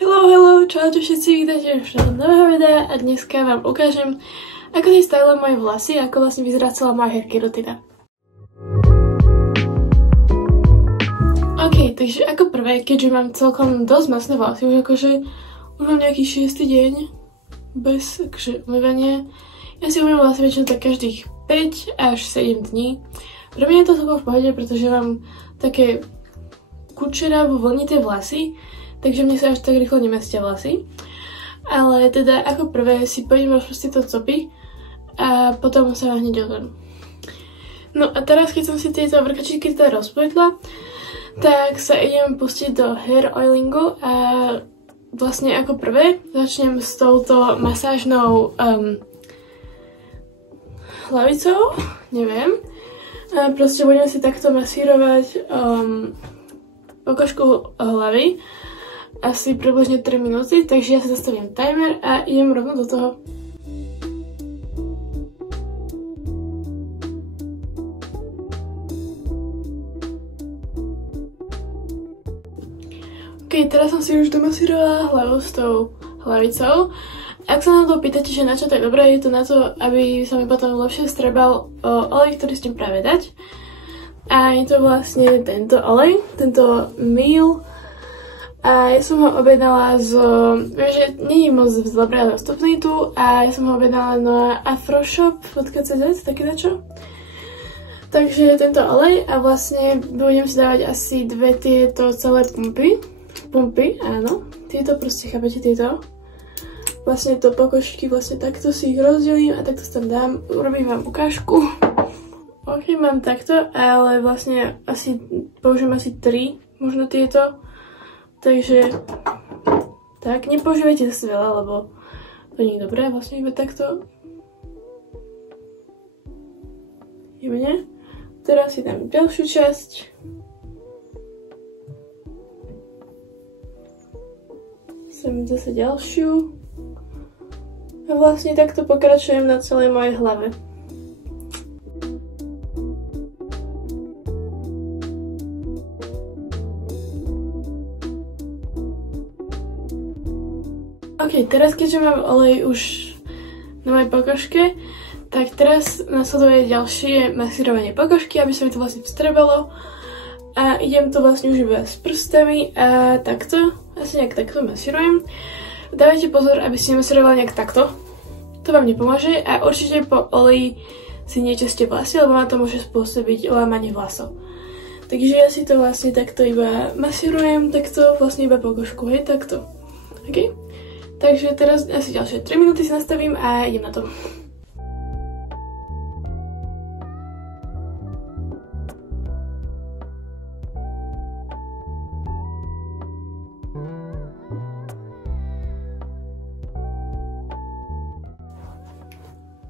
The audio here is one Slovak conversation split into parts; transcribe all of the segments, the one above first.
Hello, čaute všetci, vítajte v nového videa a dneska vám ukážem, ako si stylujem moje vlasy, ako vlastne vyzerá celá moja haircare rutina. Ok, takže ako prvé, keďže mám celkom dosť masné vlasy, už mám nejaký 6. deň bez umývania. Ja si umývam vlasy väčšinou tak každých 5 až 7 dní. Pre mňa je to celkom v pohode, pretože mám také kučeravo vlnité vlasy, takže mne sa až tak rýchlo nemestia vlasy. Ale teda ako prvé si pôjdem rozpustiť to copy a potom sa hneď ozvem. No a teraz, keď som si tieto vrkačičky teda rozpletla, tak sa idem pustiť do hair oilingu a vlastne ako prvé začnem s touto masážnou hlavicou, neviem. A proste budem si takto masírovať pokožku hlavy asi približne 3 minúty, takže ja si zastavím timer a idem rovno do toho. Ok, teraz som si už domasírovala hlavu s tou hlavicou. Ak sa na to pýtate, že na čo to je dobré, je to na to, aby sa mi potom lepšie strebal olej, ktorý chcem práve dať. A je to vlastne tento olej, tento Mielle. A ja som ho objednala viem, že nie je moc dobre dostupný tu a ja som ho objednala na afroshop.cz, také dačo. Takže tento olej a vlastne budem si dávať asi 2 tieto celé pumpy, áno. Tieto proste, chápete, tieto. Vlastne to pokožky, vlastne takto si ich rozdelím a takto tam dám, urobím vám ukážku. Ok, mám takto, ale vlastne použijem asi 3, možno tieto. Takže, tak, nepoužívajte zase veľa, lebo to nie je dobré, vlastne iba takto. Jemne. Teraz si dám ďalšiu časť. Sem zase ďalšiu. A vlastne takto pokračujem na celej mojej hlave. Ok, teraz keďže mám olej už na mojej pokožke, tak teraz nasleduje ďalšie masírovanie pokožky, aby sa mi to vlastne vstrebalo. A idem to vlastne už iba s prstami a takto, asi nejak takto masírujem. Dávajte pozor, aby ste nemasírovali nejak takto, to vám nepomôže a určite po oleji si nečeste vlasy, lebo na to môže spôsobiť lámanie vlasov. Takže ja si to vlastne takto iba masírujem, takto vlastne iba pokožku, hej, takto. Ok? Takže teraz asi ďalšie 3 minúty si nastavím a idem na to.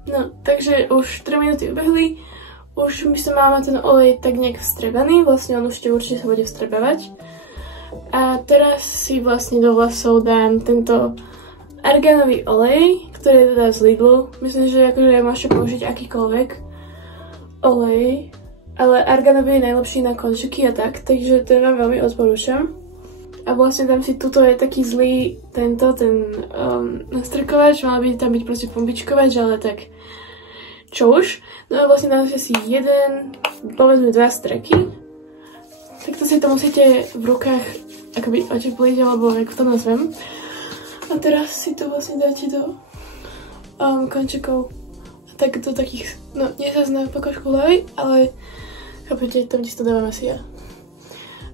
No, takže už 3 minúty ubehli. Už by som mala ten olej tak nejak vstrebaný, vlastne on už určite sa bude vstrebávať. A teraz si vlastne do vlasov dám tento argánový olej, ktorý je teda z Lidlu. Myslím, že akože môžete použiť akýkoľvek olej, ale argánový je najlepší na končeky a tak, takže ten vám veľmi odporúčam. A vlastne tam si, tuto je taký zlý ten nastrkovač, mal by tam byť proste pumpičkovač, ale tak čo už. No a vlastne tam si povedzme 2 streky. Takto si to musíte v rukách akoby otepliť, alebo ako to nazvem. A teraz si to vlastne dáte do končekov. Tak do takých, no nie sa na pokožku hlavy, ale chápete, tam ti to dávam asi ja.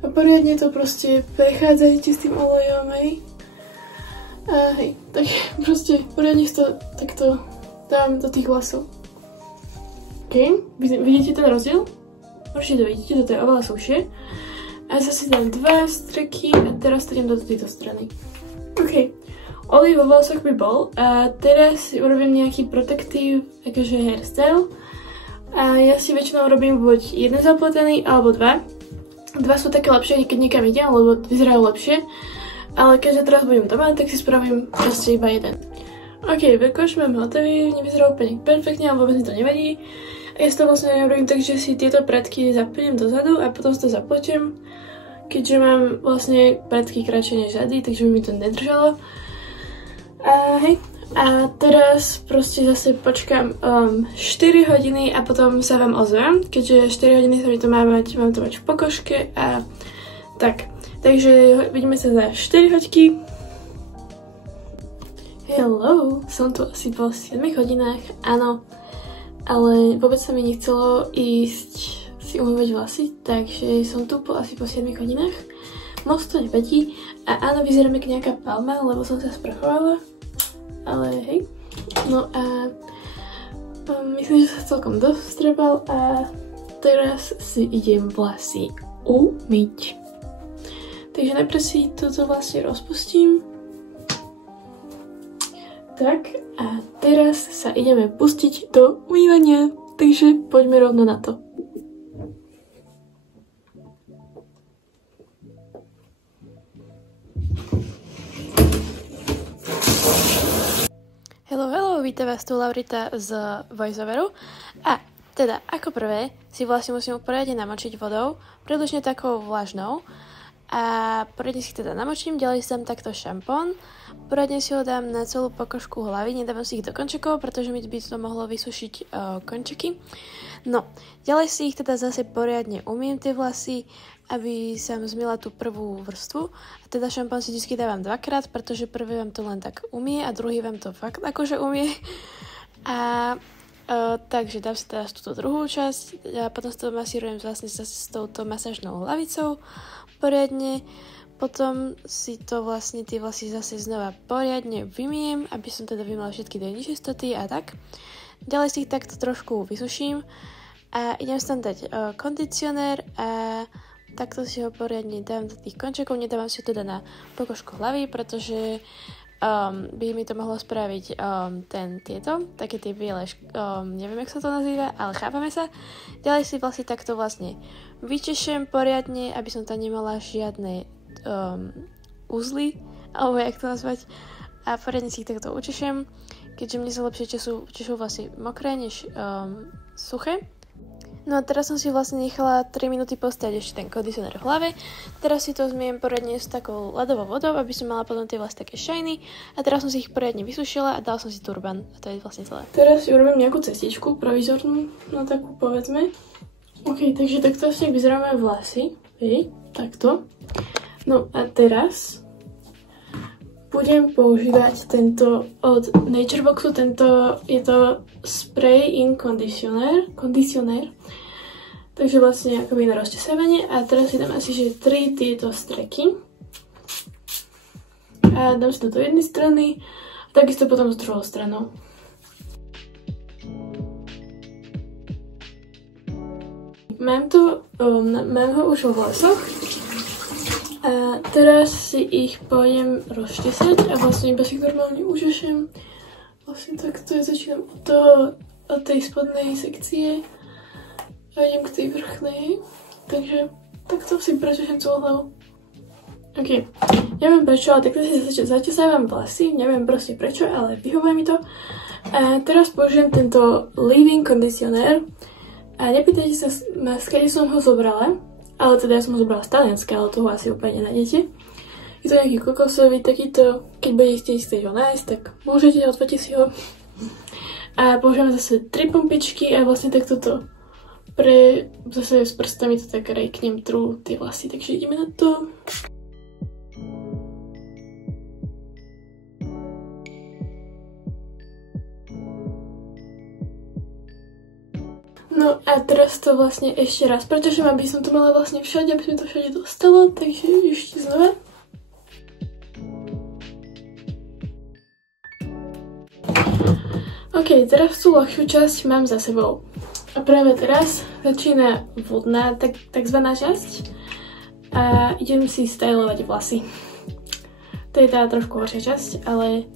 A poriadne to proste prechádzajte s tým olejom, hej. A hej, tak proste poriadne si to takto dám do tých vlasov. Ok, vidíte ten rozdiel? Určite to vidíte, toto je oveľa sušie. A zase dám 2 streky a teraz to idem do tejto strany. Ok. Olej vo vlasoch by bol a teraz si urobím nejaký protective akože hairstyle a ja si väčšinou robím buď jeden zapletený alebo 2. 2 sú také lepšie, keď niekam idem, lebo vyzerajú lepšie, ale keďže teraz budem doma, tak si spravím proste iba jeden. Ok, veľkož mám hotový, nevyzerá úplne perfektne, ale vôbec mi to nevadí. A ja si to vlastne robím tak, že si tieto predky zapnem dozadu a potom si to zapletiem. keďže mám vlastne predky kratšie než zady, takže by mi to nedržalo. A hej, a teraz proste zase počkám 4 hodiny a potom sa vám ozvem, keďže 4 hodiny sa mi to mám to mať v pokožke a tak. Takže vidíme sa za 4 hodky. Hello, som tu asi po 7 hodinách, áno, ale vôbec sa mi nechcelo ísť si umývať vlasy, takže som tu asi po 7 hodinách. Moc to nevadí a áno, vyzerám ako nejaká palma, lebo som sa sprchovala, ale hej. No a myslím, že sa celkom dosť strebal a teraz si idem vlasy umyť. Takže najprv si toto vlastne rozpustím. Tak a teraz sa ideme pustiť do umývania, takže poďme rovno na to. Hello, vítam vás tu Laurita z VoiceOveru a teda ako prvé si vlastne musím poriadne namočiť vodou, prílišne takou vlažnou. A poriadne si teda namočím, ďalej si dám takto šampón, poriadne si ho dám na celú pokožku hlavy, nedávam si ich do končekov, pretože mi by to mohlo vysušiť končeky. No, ďalej si ich teda zase poriadne umiem tie vlasy, aby som zmila tú prvú vrstvu. A teda šampón si vždy dávam dvakrát, pretože prvý vám to len tak umie a druhý vám to fakt akože umie. A takže dám si teraz túto druhú časť a potom si to masírujem vlastne zase s touto masážnou hlavicou poriadne, potom si to vlastne tie vlasy zase znova poriadne vymiem, aby som teda vymala všetky tie nečistoty a tak. Ďalej si ich takto trošku vysuším a idem si tam dať kondicionér a takto si ho poriadne dám do tých končekov, nedávam si ho teda na pokožku hlavy, pretože by mi to mohlo spraviť také tie biele, neviem, jak sa to nazýva, ale chápame sa. Ďalej si vlastne takto vlastne vyčešem poriadne, aby som tam nemala žiadne uzly, alebo jak to nazvať. A poriadne si ich takto učešem, keďže mne sa lepšie češú vlastne mokré než suché. No a teraz som si vlastne nechala 3 minúty postaviť ešte ten kondicionér v hlave. Teraz si to zmiem poriadne s takou ľadovou vodou, aby som mala potom tie vlasy také shiny. A teraz som si ich poriadne vysušila a dala som si turban. A to je vlastne celé. Teraz si urobím nejakú cestičku provizornú, no takú povedzme. Ok, takže takto asi vyzerá moje vlasy. Hej, takto. No a teraz budem používať tento od Natureboxu, je to spray in conditioner. Takže vlastne akoby na rozčesávanie a teraz si dám asi, že 3 tieto streky. A dám si to do jednej strany a takisto potom z druhou stranou. Mám ho už vo vlasoch a teraz si ich pôjdem rozčesať a vlastne iba si ich normálne užešem. Vlastne takto začínam od tej spodnej sekcie a idem k tej vrchnej, takže takto si prečešem celú hlavu. Ok, neviem prečo, ale takto si začesávam vlasy, neviem proste prečo, ale vyhovuje mi to. A teraz použijem tento leave-in kondicionér a nepýtajte sa, skade som ho zobrala, ale teda ja som ho zobrala z Talianska, ale toho asi úplne nenájdete. Je to nejaký kokosový, takýto, keď budete chcieť ho nájsť, tak môžete, odfotiť si ho. A použijem zase 3 pumpičky a vlastne takto to zase s prstami to tak rejknem trú tie vlasy, takže ideme na to. No a teraz to vlastne ešte raz, pretože by som to mala vlastne všade, aby sme to všade dostalo, takže ešte znova. Ok, teraz tú ľahšiu časť mám za sebou. A práve teraz začína vodná takzvaná časť a idem si stylovať vlasy. To je tá trošku horšia časť, ale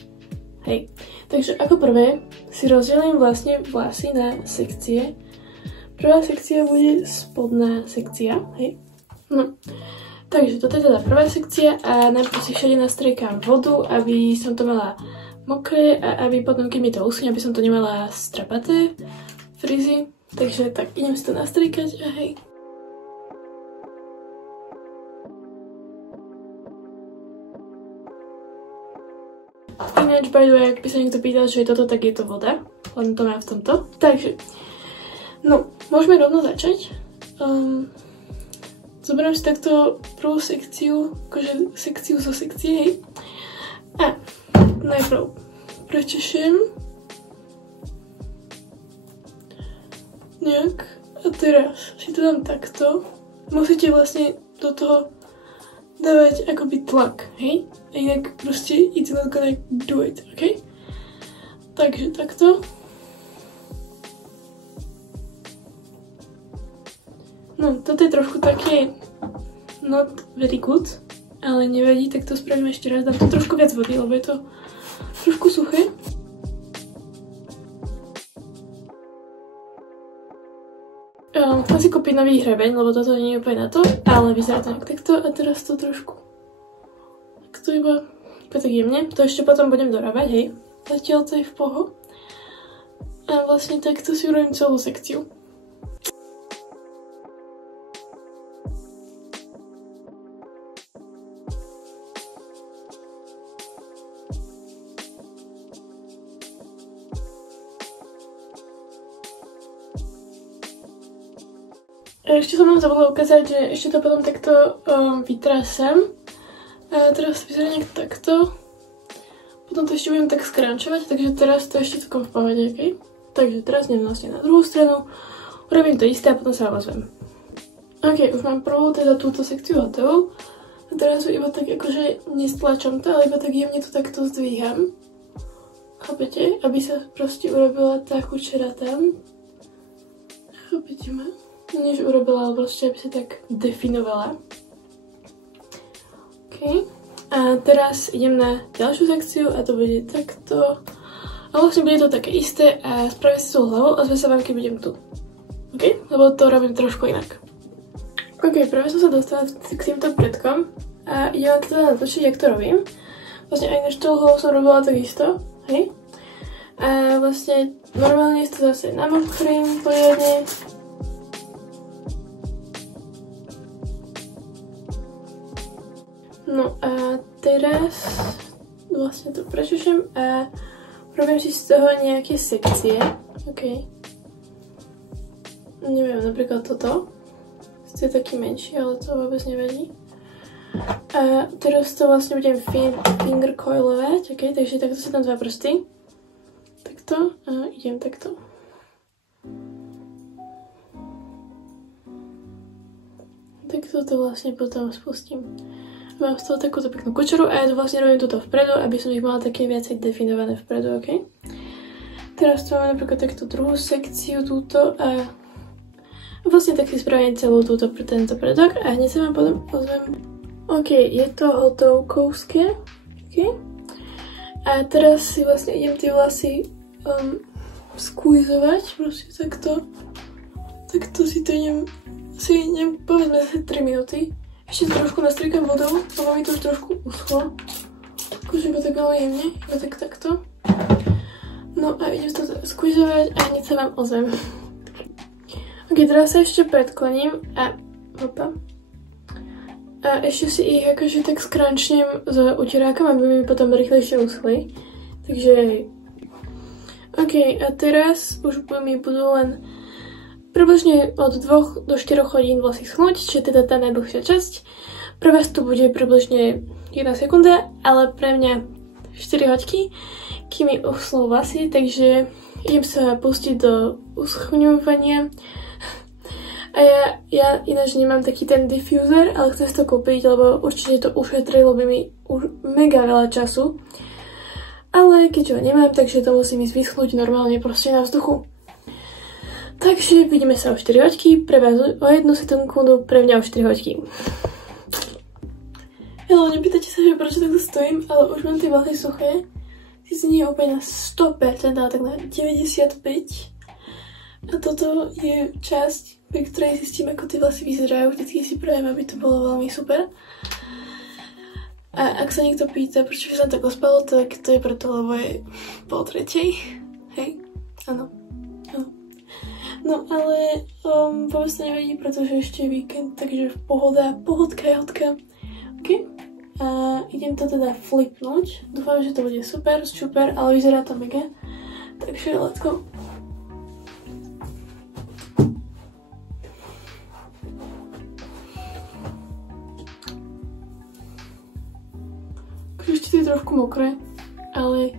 hej. Takže ako prvé si rozdelím vlastne vlasy na sekcie. Prvá sekcia bude spodná sekcia, hej. No, takže toto je teda prvá sekcia a najprv si všade nastriekam vodu, aby som to mala mokré a aby potom, keď mi to uschne, aby som to nemala strapaté frízy. Takže tak, idem si to nastriekať a hej. Ináč, by the way, ak by sa niekto pýtal, čo je toto, tak je to voda. Len to má v tomto. Takže, no, môžeme rovno začať. Zoberiem si takto prvú sekciu, akože sekciu zo sekcie, hej. A najprv prečešiem. Nejak. A teraz si to dám takto. Musíte vlastne do toho dávať akoby tlak, hej? A inak proste it's not gonna do it, ok? Takže takto. No, toto je trošku také not very good, ale nevadí, tak to spravím ešte raz. Dám to trošku viac vody, lebo je to trošku suché. Chcem si kúpiť nový hrebeň, lebo toto nie je úplne na to, ale vyzerá to takto a teraz to trošku takto iba tak jemne. To ešte potom budem dorábať, hej. Zatiaľ to je v poho. A vlastne takto si urobím celú sekciu. Ešte som vám zabudla ukázať, že ešte to potom takto vytrasem. A teraz vyzerá nejak takto. Potom to ešte budem tak skrančovať, takže teraz to ešte celkom v pohode, ok? Takže teraz idem vlastne na druhú stranu. Urobím to isté a potom sa vám ozvem. Ok, už mám prvú teda túto sekciu hotovú. A teraz ju iba tak akože nestlačam to, ale iba tak jemne to takto zdvíham. Chápete? Aby sa proste urobila tá kučera tam. Chápete ma? Než urobila, ale proste aby sa tak definovala. OK. A teraz idem na ďalšiu sekciu a to bude takto. A vlastne bude to také isté a spravím si tú hlavu a sa vám, keď budem tu. OK? Lebo to robím trošku inak. OK, práve som sa dostala k týmto predkom a ja vám teda natočiť, jak to robím. Vlastne aj než tú hlavu som robila takisto. Hej? A vlastne normálne to zase namokrím poriadne. No a teraz vlastne to prečešem a robím si z toho nejaké sekcie. OK. Neviem, napríklad toto. Ste taký menší, ale to vôbec nevadí. A teraz to vlastne budem finger coilovať. OK, takže takto sa tam 2 prsty. Takto a idem takto. Takto to vlastne potom spustím. Mám z toho takúto peknú kučeru a ja to vlastne robím tuto vpredu, aby som ich mala také viacej definované vpredu, ok? Teraz tu máme napríklad takto druhú sekciu túto a vlastne tak si spravím celú túto pre tento predok a hneď sa vám potom ozvem. Ok, je to hotovkovské, ok? A teraz si vlastne idem tie vlasy skúzovať, proste takto. Takto si to idem, povedzme zase 3 minúty. Ešte trošku nastriekam vodou, lebo mi to už trošku uschlo. Akože iba tak veľmi jemne, iba tak takto. No a idem to skúzovať a hneď sa vám ozvem. Ok, teraz sa ešte predkloním a opa. A ešte si ich akože tak skrančnem s utirákom, aby mi potom rýchlejšie uschli. Takže ok, a teraz už mi budú len približne od 2 do 4 hodín vlasy schnúť, čo je teda tá najdlhšia časť. Pre vás to bude približne 1 sekunda, ale pre mňa 4 hoďky, kým mi uschnú vlasy, takže idem sa pustiť do uschňovania. A ja ináč nemám taký ten diffuser, ale chcem si to kúpiť, lebo určite to ušetrilo by mi už mega veľa času. Ale keďže ho nemám, takže to musím ísť vyschnúť normálne proste na vzduchu. Takže vidíme sa o 4 hoďky, pre vás o 1 sekundu, pre mňa o 4 hoďky. Hello, nepýtate sa, že prečo takto stojím, ale už mám tie vlasy suché. Sice nie je úplne na 100%, ale tak na 95%. A toto je časť, pri ktorej zistím, ako tie vlasy vyzerajú. Vždycky si prajem, aby to bolo veľmi super. A ak sa niekto pýta, prečo by som tak ospalo, tak to je preto, lebo je 2:30. Hej, áno. No ale vôbec to nevadí, pretože ešte je víkend, takže pohodka je hodka. OK? idem to teda flipnúť. Dúfam, že to bude super, ale vyzerá to mega. Takže let's go. Ešte to je trošku mokré, ale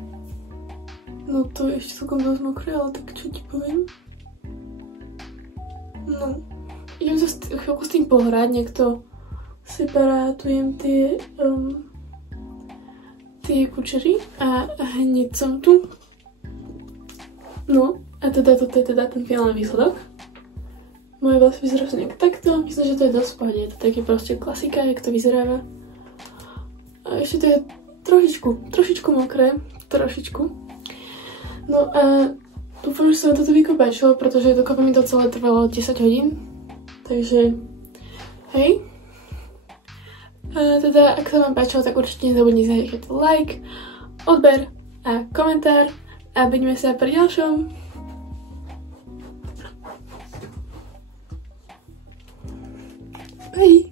no to je ešte celkom dosť mokré, ale tak čo ti poviem? No, idem sa chvíľku s tým pohrať, nejak to separátujem tie kučery a hneď som tu. No, a teda toto je teda ten finálny výsledok. Moje vlasy vyzerajú nejak takto, myslím, že to je dosť v pohode, je to také proste klasika, jak to vyzeráva. A ešte to je trošičku mokré, trošičku. No a dúfam, že sa na toto video páčilo, pretože dokopy mi to celé trvalo 10 hodín. Takže, hej. A teda, ak sa vám páčilo, tak určite nezabudnite zanechať like, odber a komentár a vidíme sa pri ďalšom. Bye!